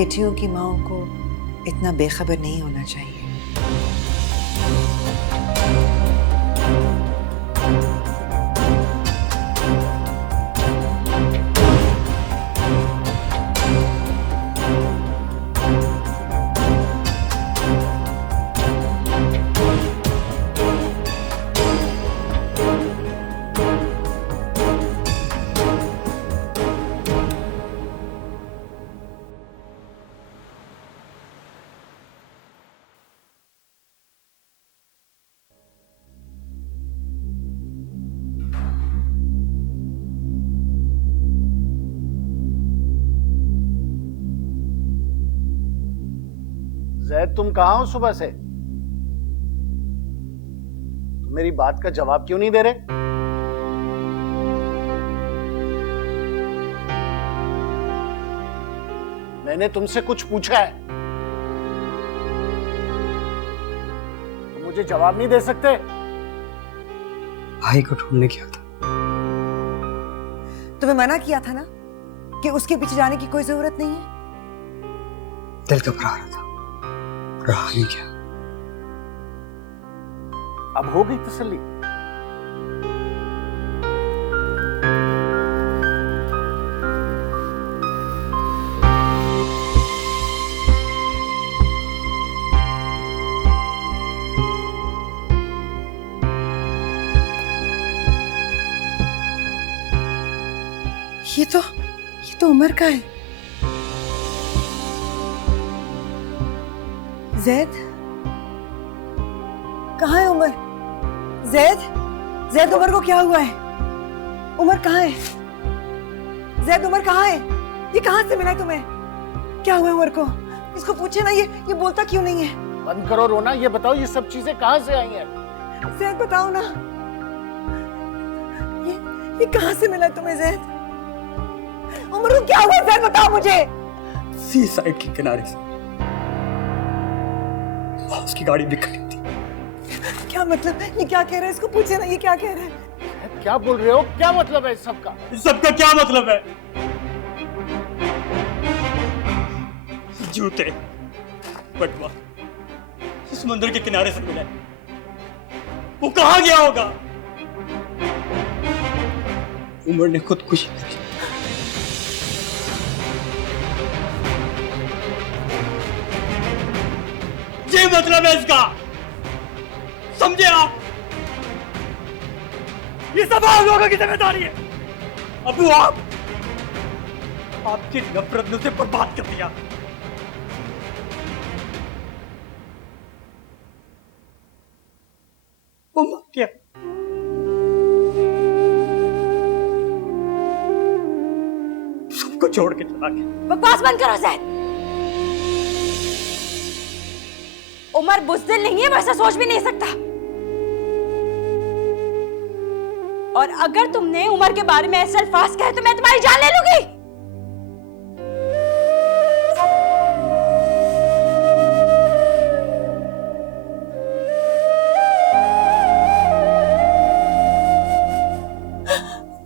बेटियों की माओं को इतना बेखबर नहीं होना चाहिए। जैद, तुम कहां हो सुबह से? तुम मेरी बात का जवाब क्यों नहीं दे रहे? मैंने तुमसे कुछ पूछा है, तुम मुझे जवाब नहीं दे सकते? भाई को ढूंढने गया था। तुम्हें मना किया था ना कि उसके पीछे जाने की कोई जरूरत नहीं है। दिल घबरा रहा था, रहा नहीं क्या। अब हो गई तसल्ली? ये तो उमर का है। जैद, कहाँ है उमर? जैद, उमर को क्या हुआ है? उमर कहाँ है? जैद, उमर कहाँ है? ये कहाँ से मिला तुम्हें? क्या हुआ उमर को? इसको पूछे ना, ये बोलता क्यों नहीं है? बंद करो रोना, ये बताओ ये सब चीजें कहाँ से आई हैं? जैद बताओ ना, ये कहाँ से मिला तुम्हें जैद? उमर को क्या हुआ जैद, बताओ मुझे। सी साइड के किनारे से उसकी गाड़ी दिख रही थी। क्या मतलब? ये क्या कह रहा है? इसको पूछे ना, ये क्या कह रहा है? क्या बोल रहे हो? क्या मतलब है इस सबका? इस सबका क्या मतलब है? जूते बटवा समुद्र के किनारे से मिला, वो कहाँ गया होगा? उमर ने खुदकुशी की। ये मतलब है इसका, समझे आप? ये सब आप लोगों की जिम्मेदारी है। अबू, आपकी नफरत ने उसे बर्बाद कर दिया। वो मर गया। सबको छोड़ के चला गया। बकवास बंद करो जैद। उमर बुज़दिल नहीं है, वैसा सोच भी नहीं सकता। और अगर तुमने उमर के बारे में ऐसे अल्फाज कहे तो मैं तुम्हारी जान ले लूंगी।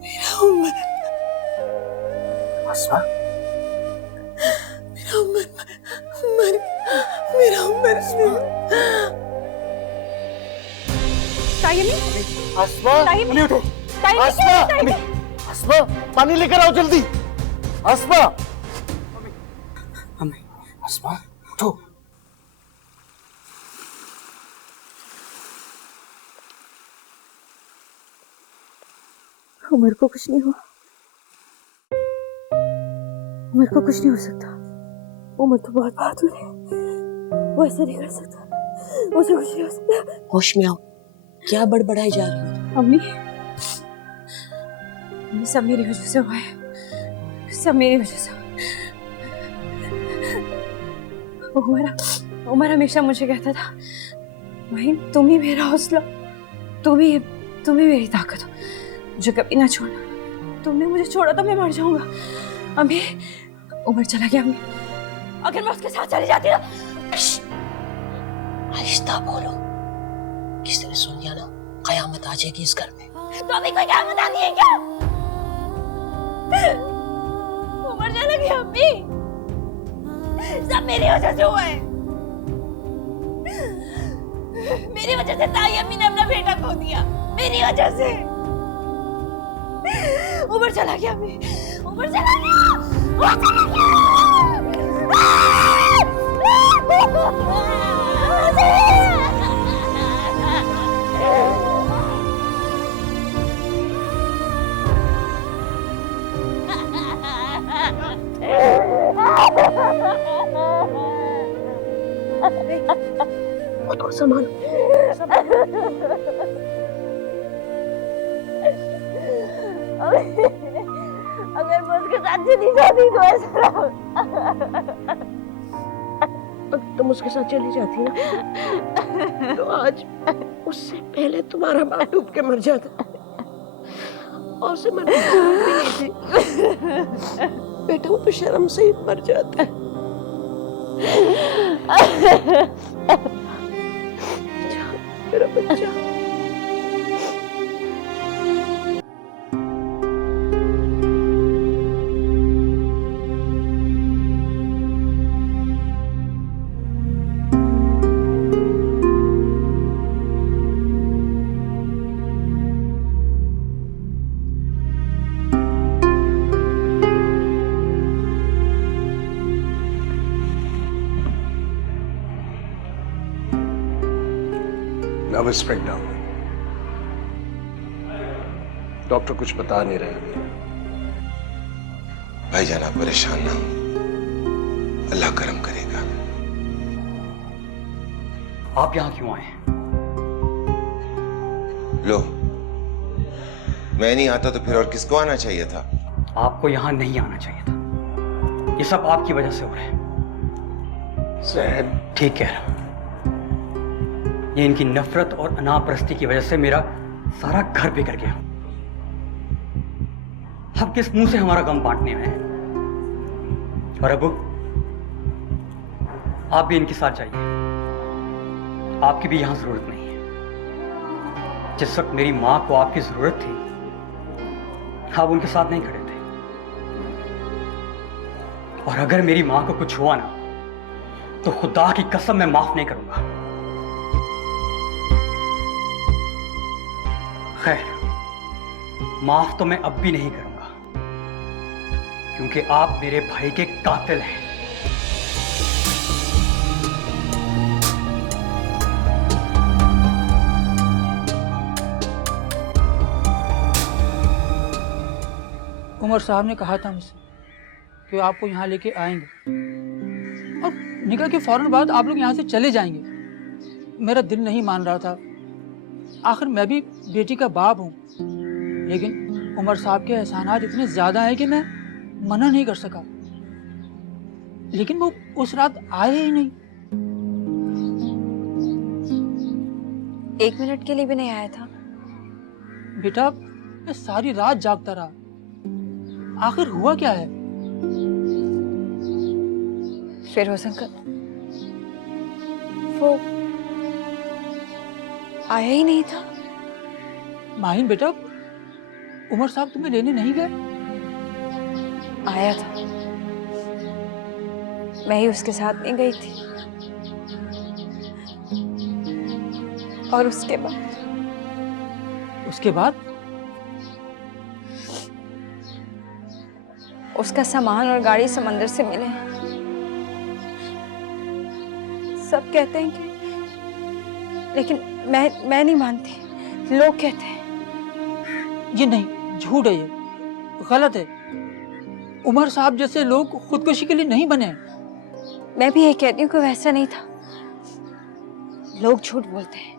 मेरा उमर, अस्मा, मेरा उमर मेरा उमर अस्मा, ताइमी, उठो। अस्मा, अस्मा, पानी लेकर आओ जल्दी। अस्मा, अस्मा, उठो। उमर को कुछ नहीं हुआ, उमर को कुछ नहीं हो सकता। उमर तो बहुत बहादुर है, वो ऐसा नहीं कर सकता, उसे कुछ नहीं हो सकता। होश में आओ, क्या बड़बड़ाई जा रही हो? अम्मी, सब मेरी वजह से हुआ है, सब मेरी वजह से। उमर हमेशा मुझे कहता था, वहीं तुम ही मेरा हौसला, तुम ही मेरी ताकत हो, मुझे कभी ना छोड़ना। तुमने मुझे छोड़ा तो मैं मर जाऊंगा। अम्मी, उमर चला गया अम्मी, अगर मैं उसके साथ चली जाती ना। आहिस्ता बोलो, किसी ने सुन लिया ना कयामत आ जाएगी इस घर में। तो अभी कोई कयामत आनी है क्या? उमर चला गया अम्मी, सब मेरी वजह से हुआ है। मेरी वजह से ताई अम्मी ने अपना बेटा खो दिया, मेरी वजह से। ऊपर चला गया अम्मी, ऊपर चला गया, ऊपर चला तो सामान अगर मैं उसके साथ चली जाती तो ऐसा अगर तुम उसके साथ चली जाती ना तो आज उससे पहले तुम्हारा बाप डूब के मर जाता और उसे मरने की जरूरत नहीं थी। बेटा वो तो शर्म से ही मर जाता है। जा, मेरा बच्चा। Nervous breakdown. डॉक्टर कुछ बता नहीं रहे। भाईजान आप परेशान ना हो, अल्लाह करम करेगा। आप यहाँ क्यों आए? लो, मैं नहीं आता तो फिर और किसको आना चाहिए था? आपको यहाँ नहीं आना चाहिए था। ये सब आपकी वजह से हो रहा है। जैद, ठीक कह रहा हूं। ये इनकी नफरत और अनापरस्ती की वजह से मेरा सारा घर बिगड़ गया। अब किस मुंह से हमारा गम बांटने आए हैं? और अबू, आप भी इनके साथ जाइए। आपकी भी यहां जरूरत नहीं है। जिस वक्त मेरी मां को आपकी जरूरत थी, आप उनके साथ नहीं खड़े थे। और अगर मेरी मां को कुछ हुआ ना, तो खुदा की कसम मैं माफ नहीं करूंगा। खैर, माफ तो मैं अब भी नहीं करूंगा, क्योंकि आप मेरे भाई के कातिल हैं। उमर साहब ने कहा था मुझसे कि आपको यहाँ लेके आएंगे और निकाह के फौरन बाद आप लोग यहाँ से चले जाएंगे। मेरा दिल नहीं मान रहा था। आखिर मैं भी बेटी का बाप हूँ, लेकिन उमर साहब के एहसानात इतने ज्यादा हैं कि मैं मना नहीं कर सका। लेकिन वो उस रात आए ही नहीं। 1 मिनट के लिए भी नहीं आया था। बेटा मैं सारी रात जागता रहा। आखिर हुआ क्या है? फिरोज अंकल वो आया ही नहीं था। माहिन बेटा, उमर साहब तुम्हें लेने नहीं गए? आया था, मैं ही उसके साथ नहीं गई थी। और उसके बाद उसका सामान और गाड़ी समंदर से मिले। सब कहते हैं कि, लेकिन मैं नहीं मानती। लोग कहते हैं। ये नहीं, झूठ है, ये गलत है। उमर साहब जैसे लोग खुदकुशी के लिए नहीं बने। मैं भी ये कहती हूँ कि वैसा नहीं था। लोग झूठ बोलते हैं,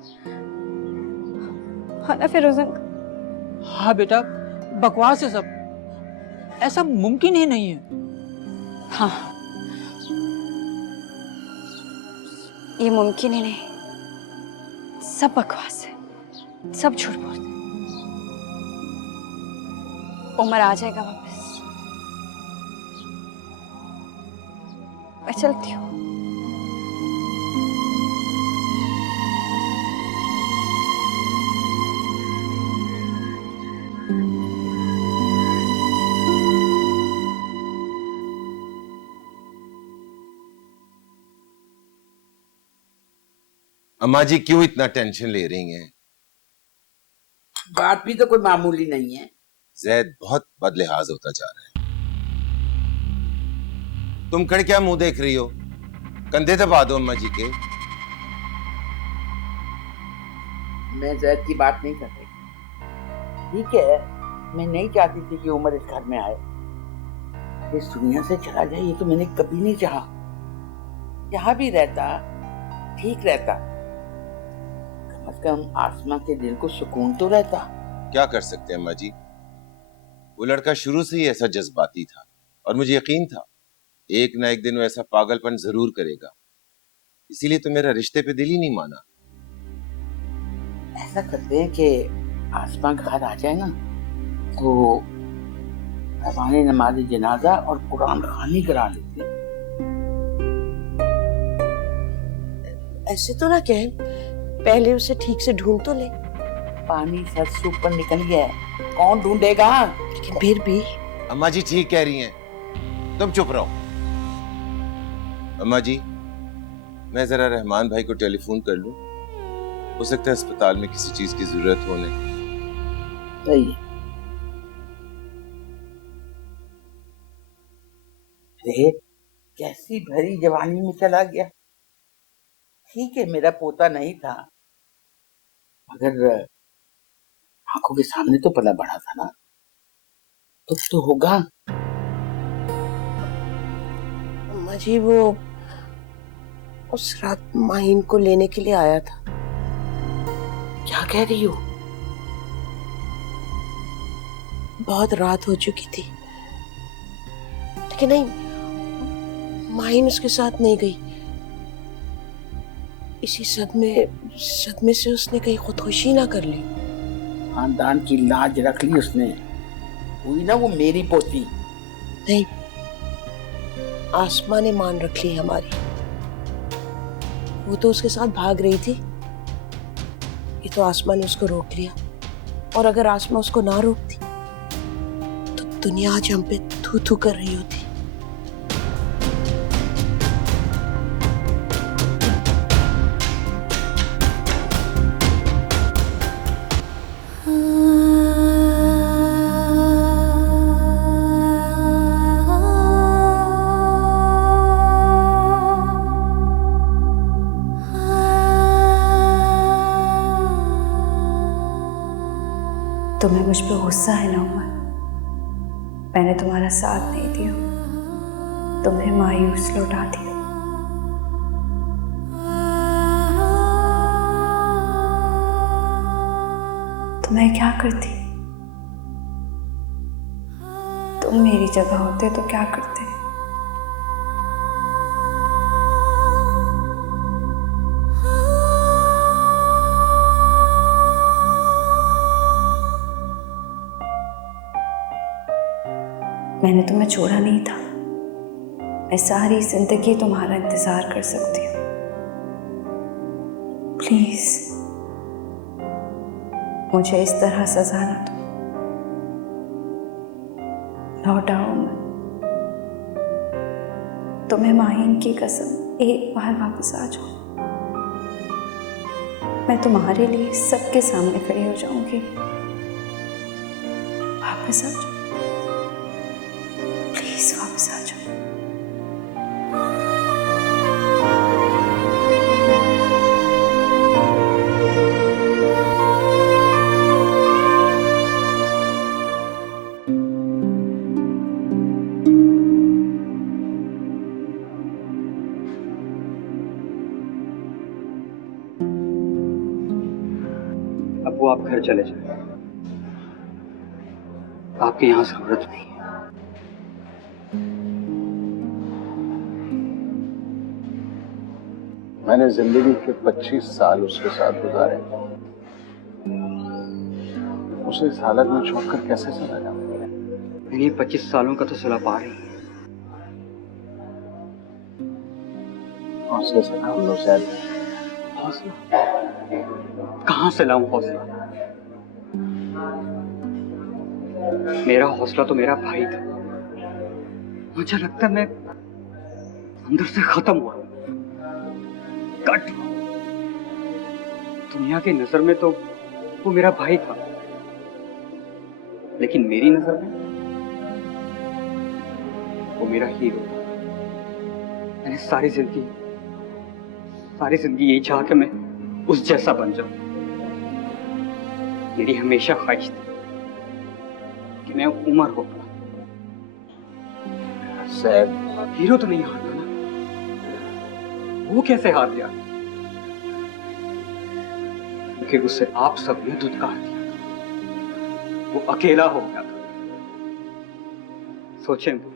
हाँ ना फिरोज अंकल? हाँ बेटा, बकवास है सब। ऐसा मुमकिन ही नहीं है। हाँ, ये मुमकिन ही नहीं। सब बकवास है, सब झूठ बोलते हैं। उमर आ जाएगा वापस। मैं चलती हूँ। अम्मा जी क्यों इतना टेंशन ले रही हैं? बात भी तो कोई मामूली नहीं है। जैद बहुत बदलिहाज होता जा रहा है। तुम खड़े क्या मुंह देख रही हो? कंधे दबा दो अम्मा जी के। मैं जैद की बात नहीं कर रही। ठीक है, मैं नहीं चाहती थी कि उमर इस घर में आए, इस दुनिया से चला जाए, ये तो मैंने कभी नहीं चाहा। यहाँ भी रहता ठीक रहता, कम से कम आसमा के दिल को सुकून तो रहता। क्या कर सकते हैं अम्मा जी, वो लड़का शुरू से ही ऐसा जज्बाती था और मुझे यकीन था एक ना एक दिन वो ऐसा पागलपन जरूर करेगा। इसीलिए तो मेरा रिश्ते पे दिल ही नहीं माना। ऐसा करते हैं कि आसमा घर आ जाए ना, तो हमारे नमाज जनाजा और कुरान खानी करा लेते हैं। ऐसे तो ना कहें, पहले उसे ठीक से ढूंढ तो ले। पानी सर से ऊपर निकल गया है, कौन ढूंढेगा? लेकिन फिर भी अम्मा जी ठीक कह रही हैं, तुम चुप रहो। अम्मा जी, मैं जरा रहमान भाई को टेलीफोन कर लूं, हो सकता है अस्पताल में किसी चीज की जरूरत होने। सही है। अरे कैसी भरी जवानी में चला गया। ठीक है, मेरा पोता नहीं था, मगर आंखों के सामने तो पला बड़ा था ना, तो होगा। अम्मा जी वो उस रात माहिन को लेने के लिए आया था। क्या कह रही हो? बहुत रात हो चुकी थी, लेकिन नहीं, माहिन उसके साथ नहीं गई। इसी सदमे से उसने कहीं खुदकुशी ना कर ली। खानदान की लाज रख ली उसने, हुई ना वो मेरी पोती। नहीं, आसमा ने मान रख ली हमारी। वो तो उसके साथ भाग रही थी, ये तो आसमा ने उसको रोक लिया। और अगर आसमा उसको ना रोकती तो दुनिया आज हम पे थू थू कर रही होती। तुम्हें मुझ पर गुस्सा है ना उमर? मैंने तुम्हारा साथ नहीं दिया, तुम्हें मायूस लौटा दिया। तो मैं क्या करती? तुम मेरी जगह होते तो क्या करते? मैंने तुम्हें छोड़ा नहीं था, मैं सारी जिंदगी तुम्हारा इंतजार कर सकती हूँ। प्लीज मुझे इस तरह सजा ना दो, लौट आओ मत। तुम्हें माहिन की कसम, एक बार वापस आ जाओ, मैं तुम्हारे लिए सबके सामने खड़ी हो जाऊंगी। वापस आ जाओ, प्लीज वापस आ जाओ। अब वो आप घर चले जाए, आपकी यहाँ जरूरत नहीं है। मैंने जिंदगी के 25 साल उसके साथ गुजारे, उसे इस हालत में छोड़कर कैसे चला जाऊं? इन्हीं 25 सालों का तो सिला पा रही है। हौसले से काम लो सैद। कहाँ से लाऊं हौसला? मेरा हौसला तो मेरा भाई था, मुझे लगता है मैं अंदर से खत्म हुआ, कट। दुनिया की नजर में तो वो मेरा भाई था, लेकिन मेरी नजर में वो मेरा हीरो था। मैंने सारी जिंदगी यही चाहा कि मैं उस जैसा बन जाऊं। मेरी हमेशा ख्वाहिश थी कि मैं उमर को पाऊं। सर, हीरो तो नहीं हारता ना, वो कैसे हार गया? क्योंकि उसे आप सबने धुतकार दिया था, वो अकेला हो गया था। सोचें तो,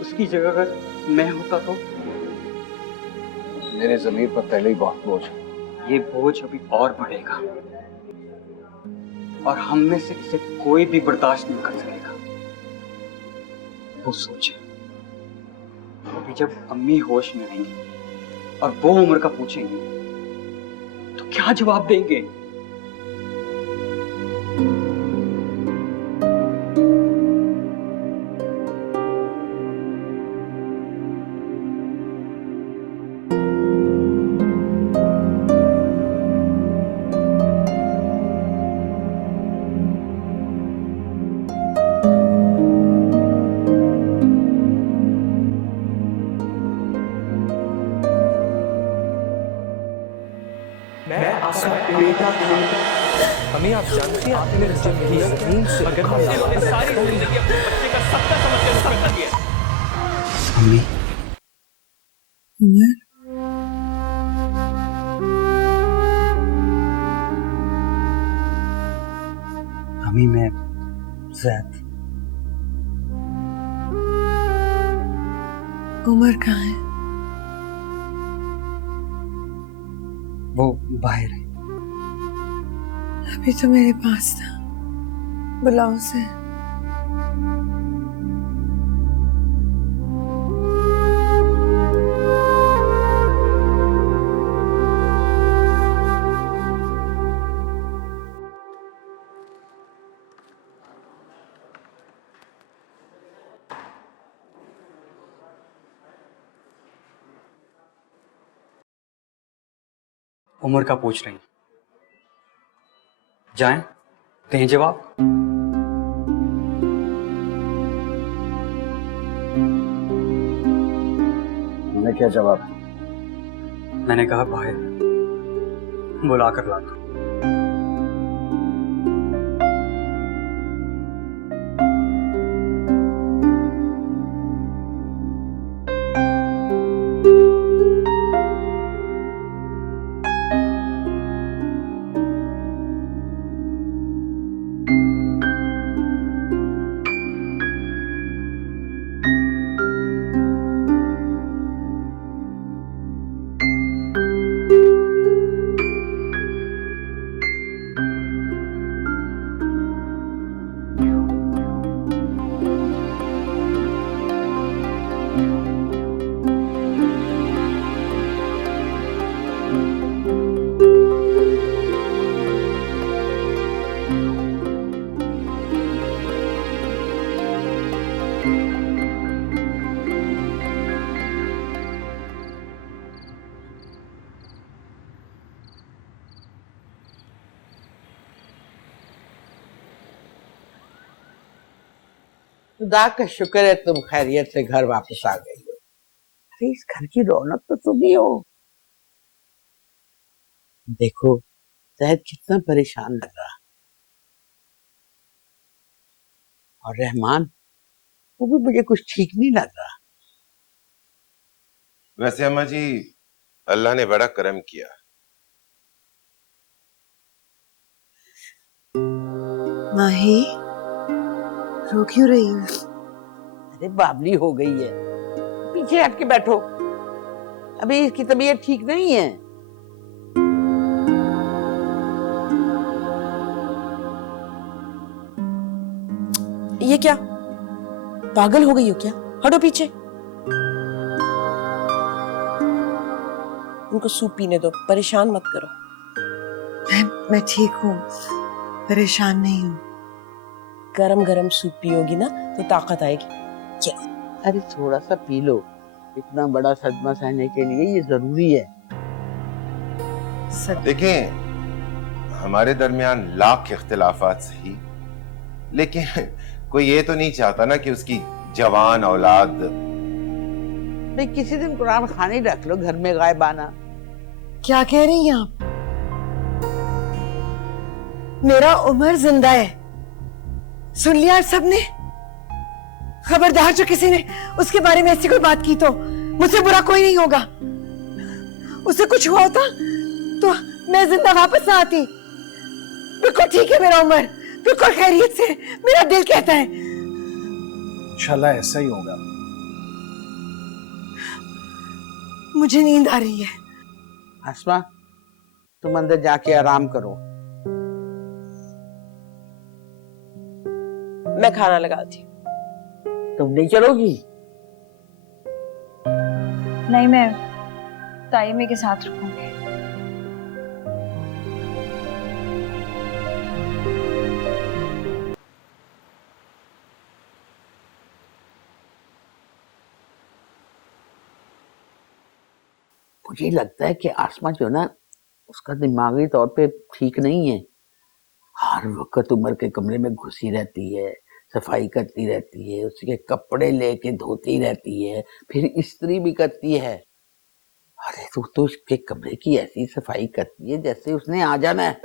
उसकी जगह अगर मैं होता तो मेरे जमीर पर पहले ही बहुत बोझ है। ये बोझ अभी और बढ़ेगा और हम में से इसे कोई भी बर्दाश्त नहीं कर सकेगा। वो सोचे, अभी जब अम्मी होश में आएंगी और वो उम्र का पूछेंगे तो क्या जवाब देंगे? हमें आप जानते हैं आपने जब मेरी जमीन से सारी जिंदगी अपने बच्चे का सबका समझ कर उसका कर दिया। अम्मी, उमर, अम्मी मैं जैद। उमर कहाँ है? वो बाहर है। अभी तो मेरे पास था, बुलाओ उसे। उम्र का पूछ रही हैं, जाएं, दें जवाब। मैं क्या जवाब? मैंने कहा बाहर बुला कर ला दो। खुदा का शुक्र है तुम खैरियत से घर वापस आ गई हो। अरे इस घर की रौनक तो तुम ही हो। देखो शायद कितना परेशान लग रहा, और रहमान वो भी मुझे कुछ ठीक नहीं लग रहा। वैसे अम्मा जी, अल्लाह ने बड़ा करम किया। माही, रो क्यों रही हो? अरे बावली हो गई है, पीछे हट के बैठो, अभी इसकी तबीयत ठीक नहीं है। ये क्या, पागल हो गई हो क्या? हटो पीछे। उनको सूप पीने दो, परेशान मत करो। मैं ठीक हूँ, परेशान नहीं हूँ। गरम गरम सूप पियोगी ना तो ताकत आएगी। क्या? अरे थोड़ा सा पी लो, इतना बड़ा सदमा सहने के लिए ये जरूरी है। देखें, हमारे दरमियान लाख इख्तिलाफात सही, लेकिन कोई ये तो नहीं चाहता ना कि उसकी जवान औलाद। भाई किसी दिन कुरान खानी रख लो घर में गायबाना। क्या कह रही हैं आप? मेरा उमर जिंदा है, सुन लिया सबने? खबरदार जो किसी ने उसके बारे में ऐसी कोई बात की तो मुझसे बुरा कोई नहीं होगा। उसे कुछ हुआ होता तो मैं जिंदा वापस ना आती। बिल्कुल ठीक है मेरा उमर, बिल्कुल खैरियत से, मेरा दिल कहता है। इंशाल्लाह ऐसा ही होगा। मुझे नींद आ रही है। आसमा, तुम अंदर जाके आराम करो। मैं खाना लगाती हूँ। तुम नहीं चलोगी? नहीं, मैं ताइमे के साथ रुकूंगी। मुझे लगता है कि आसमा जो ना, उसका दिमागी तौर पे ठीक नहीं है। हर वक्त उमर के कमरे में घुसी रहती है, सफाई करती रहती है, उसके कपड़े लेके धोती रहती है, फिर इस्त्री भी करती है। अरे तू तो उसके कमरे की ऐसी सफाई करती है जैसे उसने आ जाना है।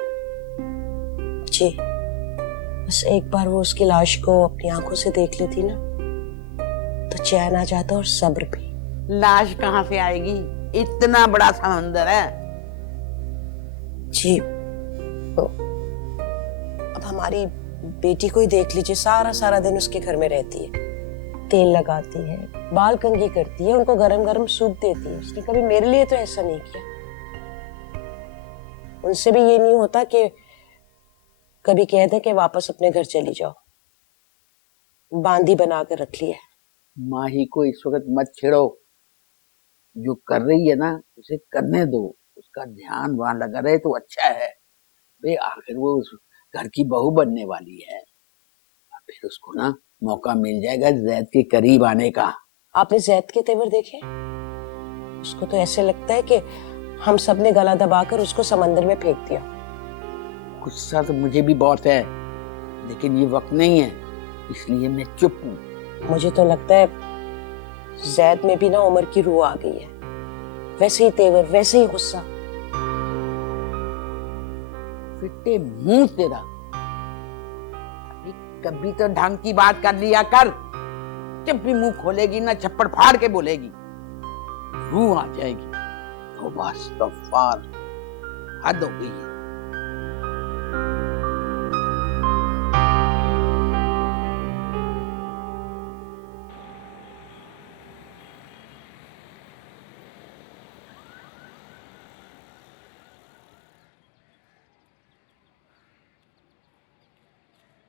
जी, बस एक बार वो उसकी लाश को अपनी आंखों से देख लेती ना, तो चैन आ जाता और सब्र भी। लाश कहाँ से आएगी? इतना बड़ा समंदर है। जी, तो अब हमारी बेटी को ही देख लीजिए, सारा सारा दिन उसके घर में रहती है, तेल लगाती है, बाल कंघी करती है, उनको गरम गरम सूप देती है। उसने कभी मेरे लिए तो ऐसा नहीं किया। उनसे भी ये नहीं होता कि कभी कह दे कि वापस अपने घर चली जाओ। बांदी बना कर रख लिया। माही को इस वक्त मत छेड़ो। जो कर रही है ना, उसे करने दो। उसका ध्यान वहां लगा रहे तो अच्छा है। भाई आखिर वो उस घर की बहू बनने वाली है, फिर उसको ना मौका मिल जाएगा जैद के करीब आने का। आपने जैद के तेवर देखे? उसको तो ऐसे लगता है कि हम सब ने गला दबाकर उसको समंदर में फेंक दिया। गुस्सा तो मुझे भी बहुत है, लेकिन ये वक्त नहीं है, इसलिए मैं चुप हूँ। मुझे तो लगता है जैद में भी ना उमर की रूह आ गई है। वैसे ही तेवर, वैसे ही गुस्सा। फिटे मुंह तेरा। अभी कभी तो ढंग की बात कर लिया कर। जब भी मुंह खोलेगी ना, छप्पड़ फाड़ के बोलेगी, रूह आ जाएगी। तौबा इस्तग़फ़ार, हद हो गई है।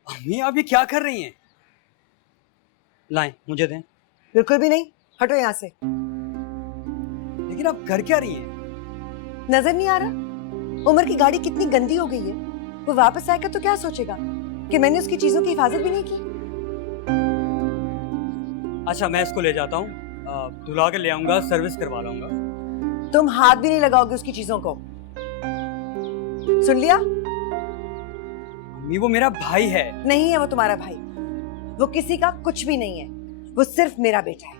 अम्मी, आप ये क्या कर रही हैं? लाएं, मुझे दें। बिल्कुल भी नहीं, हटो यहाँ से। लेकिन आप घर क्या रही हैं? नजर नहीं आ रहा? उमर की गाड़ी कितनी गंदी हो गई है। वो वापस आएगा तो क्या सोचेगा कि मैंने उसकी चीजों की हिफाजत भी नहीं की। अच्छा, मैं इसको ले जाता हूँ, धुला के ले आऊंगा, सर्विस करवा लाऊंगा। तुम हाथ भी नहीं लगाओगे उसकी चीजों को, सुन लिया? अम्मी, वो मेरा भाई है। नहीं है वो तुम्हारा भाई, वो किसी का कुछ भी नहीं है, वो सिर्फ मेरा बेटा है।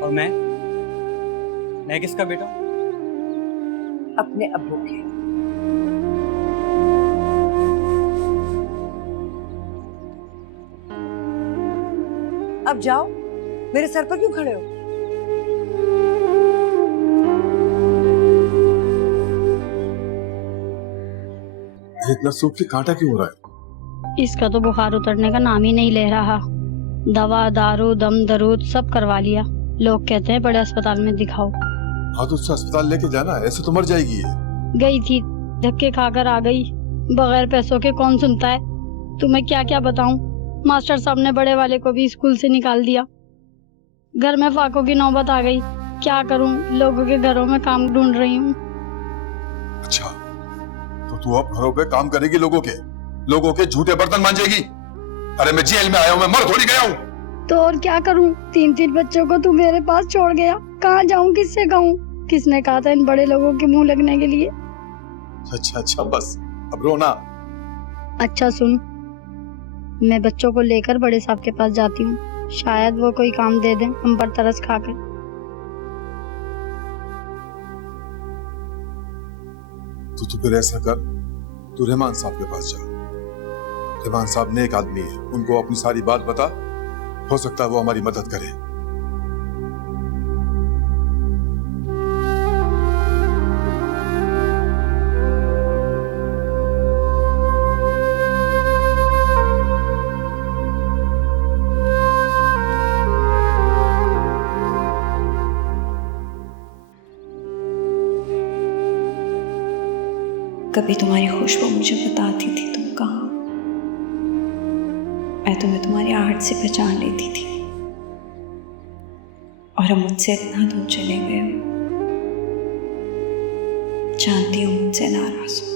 और मैं किसका बेटा हूँ? अपने अब्बू के। अब जाओ, मेरे सर पर क्यों खड़े हो? इतना सूख के कांटा क्यों हो रहा है? इसका तो बुखार उतरने का नाम ही नहीं ले रहा। दवा दारू दम दरूद सब करवा लिया। लोग कहते हैं बड़े अस्पताल में दिखाओ। हाँ तो उससे अस्पताल लेके जाना, ऐसे तो मर जाएगी ये। गई थी, धक्के खाकर आ गई। बगैर पैसों के कौन सुनता है? तुम्हें क्या क्या बताऊं। मास्टर साहब ने बड़े वाले को भी स्कूल से निकाल दिया। घर में फाकों की नौबत आ गई। क्या करूं, लोगों के घरों में काम ढूंढ रही हूँ। अच्छा, तो तू अब घरों पे काम करेगी, लोगों के झूठे बर्तन मांजेगी? अरे मैं जेल में आया हूँ, मैं मर थोड़ी गया हूँ। तो और क्या करूं? 3-3 बच्चों को तू मेरे पास छोड़ गया, कहाँ जाऊं, किससे कहूं? किसने कहा था इन बड़े लोगों के मुंह लगने के लिए? अच्छा अच्छा बस अब रोना। अच्छा सुन, मैं बच्चों को लेकर बड़े साहब के पास जाती हूँ, शायद वो कोई काम दे दें हम पर तरस खाकर। तो फिर ऐसा कर, तू रहमान साहब के पास जा। रहमान साहब नेक आदमी है, उनको अपनी सारी बात बता, हो सकता है वो हमारी मदद करें। कभी तुम्हारी खुशबू मुझे बताती थी तुम कहाँ, मैं तुम्हें तुम्हारी आहट से पहचान लेती थी। और अब मुझसे इतना दूर चले गए हो, जानती हूँ मुझसे नाराज हो,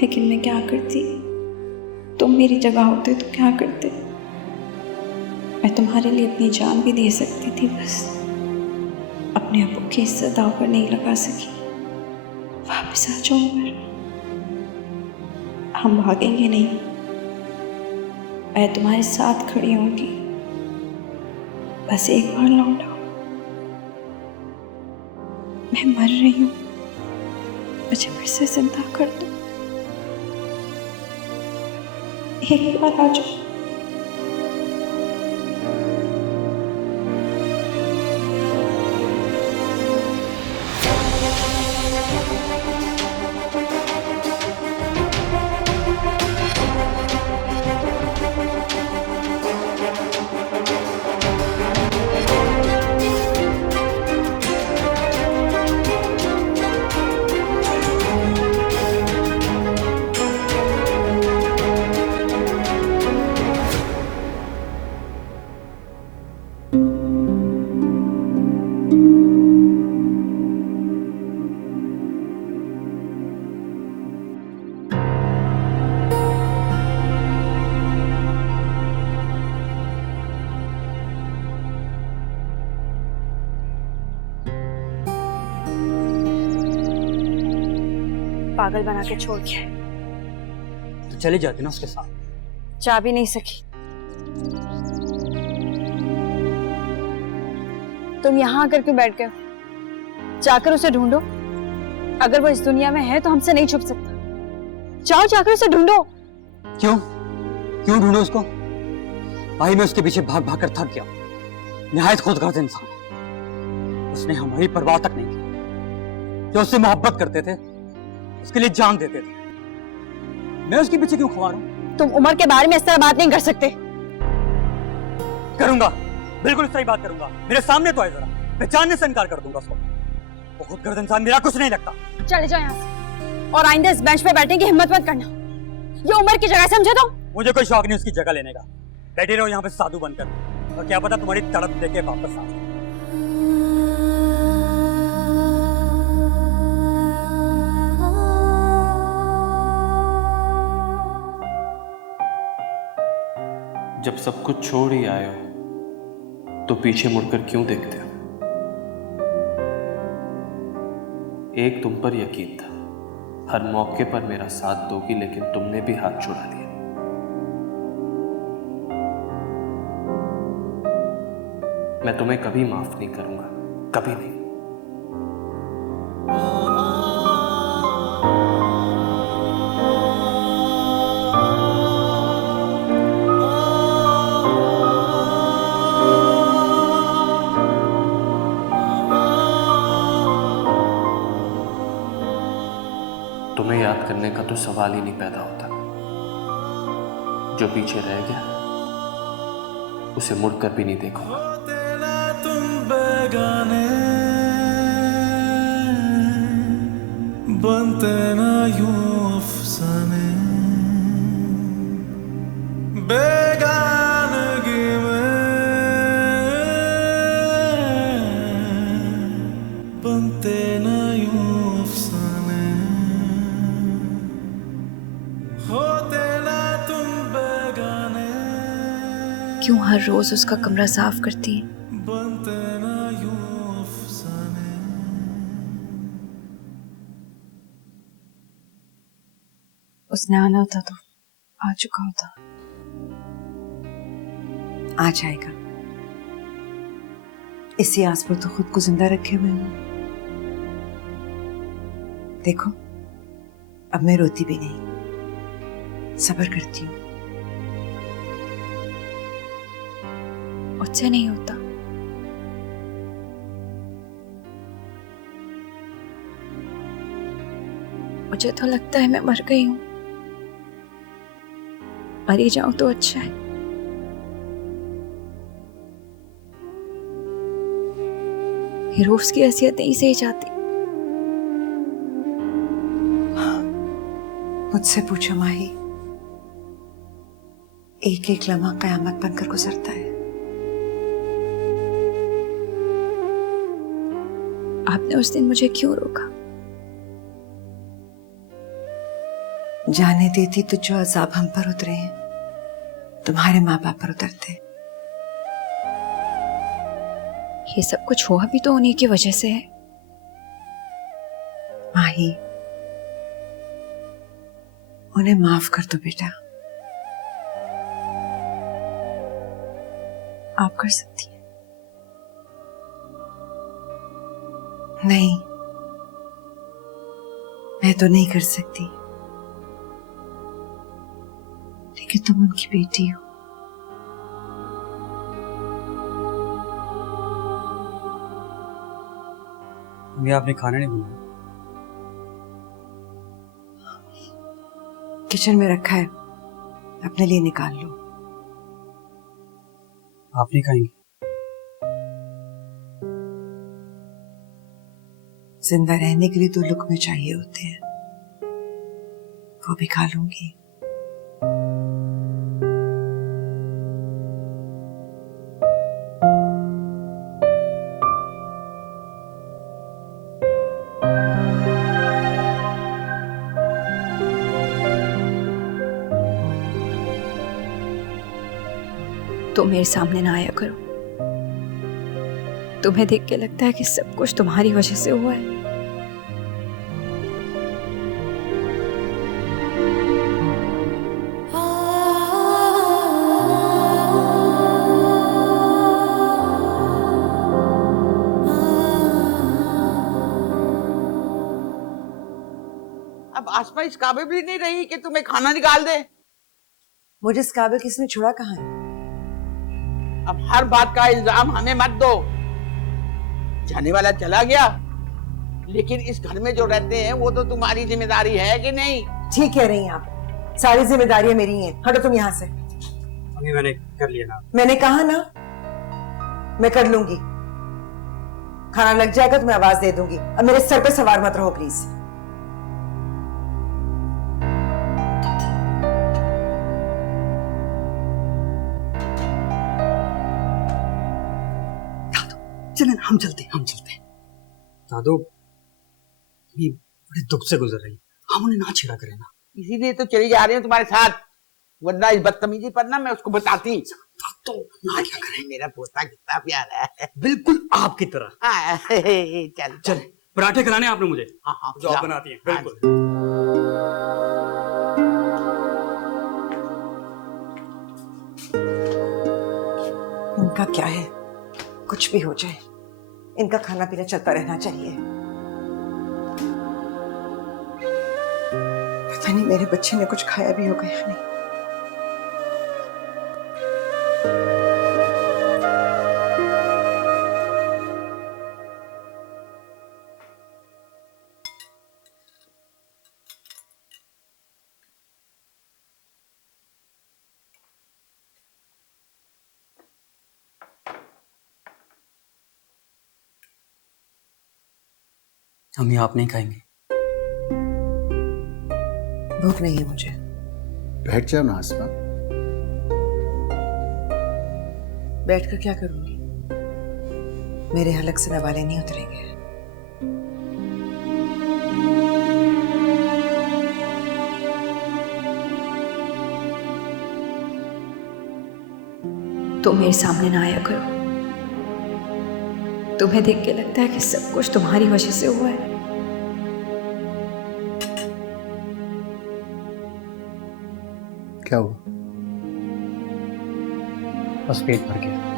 लेकिन मैं क्या करती? तुम मेरी जगह होते तो क्या करते? मैं तुम्हारे लिए अपनी जान भी दे सकती थी, बस अपने अब्बू की इज्जत दांव पर नहीं लगा सकी। वापस आ जाओ उमर, हम भागेंगे नहीं, मैं तुम्हारे साथ खड़ी होंगी, बस एक बार लौट आओ। मैं मर रही हूँ, मुझे फिर से जिंदा कर दो, एक बार आ जाओ। पागल बना के छोड़ के तो चले जाते ना उसके साथ। जा भी नहीं सकी, तुम यहाँ आकर क्यों बैठ गए? जाकर उसे ढूंढो, अगर वो इस दुनिया में है तो हमसे नहीं छुप सकता। जाओ जाकर उसे ढूंढो। क्यों क्यों ढूंढो उसको? भाई मैं उसके पीछे भाग भाग कर थक गया, निहायत खुदगर्ज इंसान। उसने हमारी परवाह तक नहीं की। जो उससे मोहब्बत करते थे उसके लिए जान देते थे, मैं उसके पीछे क्यों खुआ रहा हूं? तुम उमर के बारे में इस तरह बात नहीं कर सकते। करूंगा, बिल्कुल सही बात करूंगा। मेरे सामने तो आए जरा, पहचानने से इनकार कर दूंगा उसको। बहुत गर्द इंसान, मेरा कुछ नहीं लगता। चले जाओ यहाँ से, और आइंदा इस बेंच पे बैठने की हिम्मत मत करना। ये उमर की जगह, समझे तो? मुझे कोई शौक नहीं उसकी जगह लेने का। बैठे रहो यहाँ पे साधु बनकर, और क्या पता तुम्हारी तड़प देके वापस आ जाए। जब सब कुछ छोड़ ही आए हो तो पीछे मुड़कर क्यों देखते हो? एक तुम पर यकीन था, हर मौके पर मेरा साथ दोगी, लेकिन तुमने भी हाथ छुड़ा लिया। मैं तुम्हें कभी माफ नहीं करूंगा, कभी नहीं। तुम्हें याद करने का तो सवाल ही नहीं पैदा होता। जो पीछे रह गया उसे मुड़कर भी नहीं देखूंगा। तुम बेगाने बनते ना यूं अफसाने, बेगानगी में बनते ना यूं अफसाने, होते ना तुम बेगाने। क्यों हर रोज उसका कमरा साफ करती है? बनते ना यूं अफसाने। उसने आना होता तो आ चुका होता। आ जाएगा, इसी आस पर तो खुद को जिंदा रखे हुए हूं। देखो, अब मैं रोती भी नहीं, सब्र करती हूँ। मुझसे नहीं होता। मुझे तो लगता है मैं मर गई हूं। मरी जाऊं तो अच्छा है। हीरोज की हैसियत नहीं सही जाती। मुझसे पूछो माही, एक एक लम्हा कयामत बनकर गुजरता है। आपने उस दिन मुझे क्यों रोका? जाने देती तो जो अजाब हम पर उतरे हैं, तुम्हारे माँ बाप पर उतरते। ये सब कुछ हुआ भी तो उन्हीं की वजह से है। माही, उन्हें माफ कर दो बेटा। आप कर सकती हैं। नहीं, मैं तो नहीं कर सकती, लेकिन तुम उनकी बेटी हो। मैं आपने खाना नहीं बनाया? किचन में रखा है, अपने लिए निकाल लो। आप नहीं खाएंगे? जिंदा रहने के लिए तो लुक़्मे चाहिए होते हैं, वो भी खा लूंगी। तुम मेरे सामने ना आया करो। तुम्हें देख के लगता है कि सब कुछ तुम्हारी वजह से हुआ है। अब आसमा इस काबिल भी नहीं रही कि तुम्हें खाना निकाल दे। मुझे इस काबिल किसने छोड़ा कहाँ है? अब हर बात का इल्जाम हमें मत दो। जाने वाला चला गया, लेकिन इस घर में जो रहते हैं वो तो तुम्हारी जिम्मेदारी है कि नहीं? ठीक कह रही हैं आप, सारी जिम्मेदारियां मेरी हैं। हटो तुम यहाँ से। अभी मैंने कर लिया ना। मैंने कहा ना, मैं कर लूंगी। खाना लग जाएगा तो मैं आवाज दे दूंगी। अब मेरे सर पे सवार मत रहो प्लीज। चलें हम चलते दादू ये बड़े दुख से गुजर रही, हम उन्हें ना छेड़ा करें ना। इसीलिए तो चली जा रही हूँ तुम्हारे साथ, वरना इस बदतमीजी पर ना मैं उसको बताती। तो ना क्या करें? मेरा पोता कितना प्यारा है। बिल्कुल आपकी तरह। चल चले, पराठे खिलाने आपने मुझे। हाँ, जो आप बनाती हैं। बिल्कुल। इनका क्या है, कुछ भी हो जाए, इनका खाना पीना चलता रहना चाहिए। पता नहीं मेरे बच्चे ने कुछ खाया भी होगा या नहीं। हम आप नहीं खाएंगे? भूख नहीं है मुझे। बैठ जाओ ना आसमा। बैठकर क्या करूंगी? मेरे हलक से नवाले नहीं उतरेंगे। तुम मेरे सामने ना आया करो। तुम्हें देख के लगता है कि सब कुछ तुम्हारी वजह से हुआ है। क्या हुआ? बस पेट भर गया।